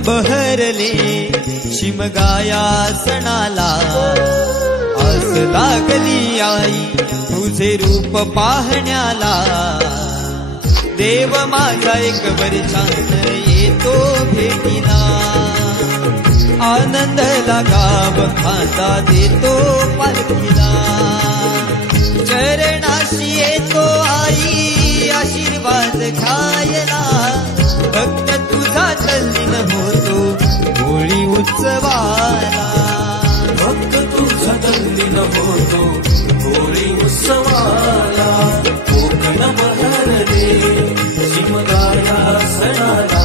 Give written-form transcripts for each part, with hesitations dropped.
बहरले शिमगाया सणाला, आस लागली आई तुझे रूप पाहण्याला। देव माझा एक वर्षान येतो भेटीला, आनंद लागाव माझा देतो पालखीला। चरणाशी येतो आई आशीर्वाद घ्यायला, भक्त तुझा तल्लीन होतो होळी उत्सवाला। भक्त तुझा तल्लीन होतो होळी उत्सवाला। कोकण बहरले शिमगाया सणाला,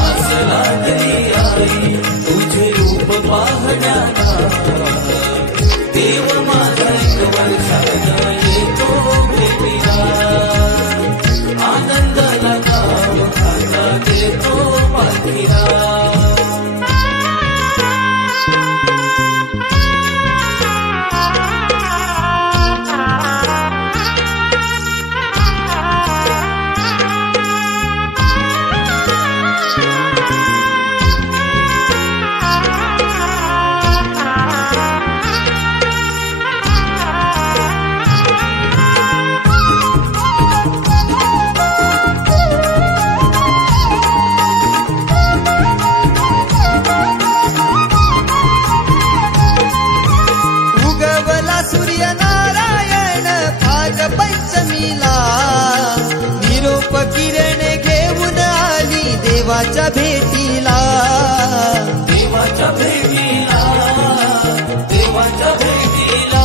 आस लागली आई तुझे रूप पाहण्याला। देव माझा एक वर्षान येतो भेटीला, आनंद लगाव खाना देतो पालखीला। पंचमीला निरोप किरण घेऊन आली देवाच्या भेटीला। देवाच्या भेटीला, देवाच्या भेटीला।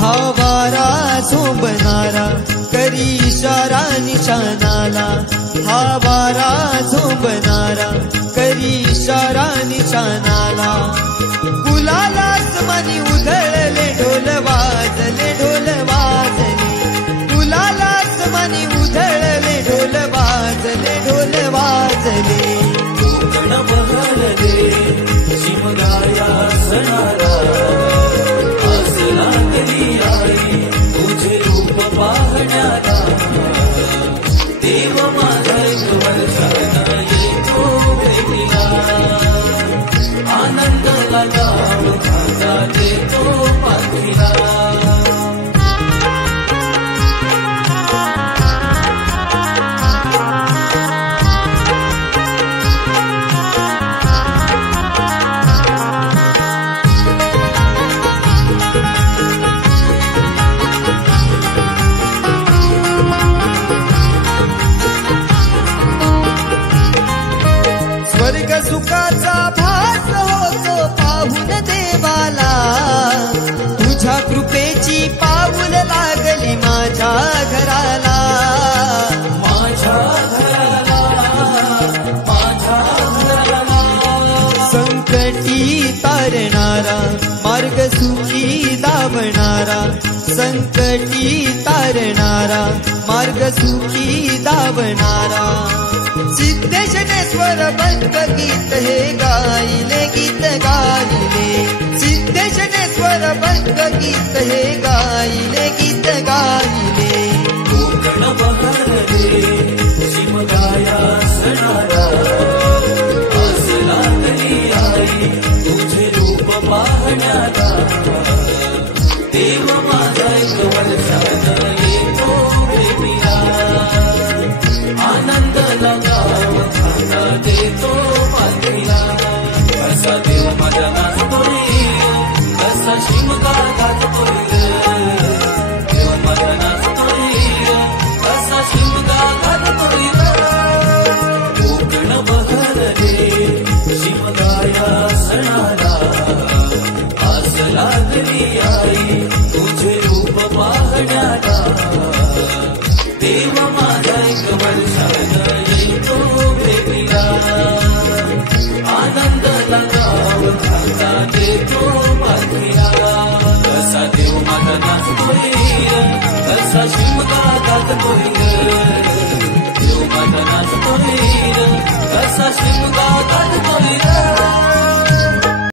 हा वारा झोंबणारा करी इशारा निशाणाला, हा वारा झोंबणारा करी इशारा निशाणाला। गुलालाच मनी उधळले ढोल वाजले ढोल वाजले, गुलालाच मनी उधळले ढोल वाजले ढोल वाजले। कोकण बहरले शिमगाया सणाला, आस लागली आई तुझे रूप पाहण्याला। देव माझा एक वर्षान येतो भेटीला, आनंद लगाव खाना देतो पालखीला। स्वर्ग सुखाचा भास होतो पाहून देवाला, तुझ्या कृपेची पाऊल लागली माझ्या घराला। माझ्या घराला, माझ्या घराला। संकटी तारणारा मार्ग सुखी दावणारा, संकटी तारणारा मार्ग सुखी दावणारा। सिद्धेशनेश्वर बंद गीत हे गायले गीत गायले, सिद्धेशनेश्वर बंद गीत हे गायले गीत गायले। कोकण बहरले शिमगाया सणाला, आस लागली आई तुझे रूप पाहण्याला। देव माझा एक वर्षान येतो भेटीला, आनंद लगाव खाना देतो पालखीला। कसा देव माझा नाचतोय, कसा शिमगा गाजतोय। देव माझा नाचतोय, कसा शिमगा गाजतोय। कोकण बहरले शिमगाया सणाला, आस लागली चांदणी आई तुझे रूप पाहण्याला देव माझा एक वर्षाला येतो भेटीला आनंद लगाव खाता देतो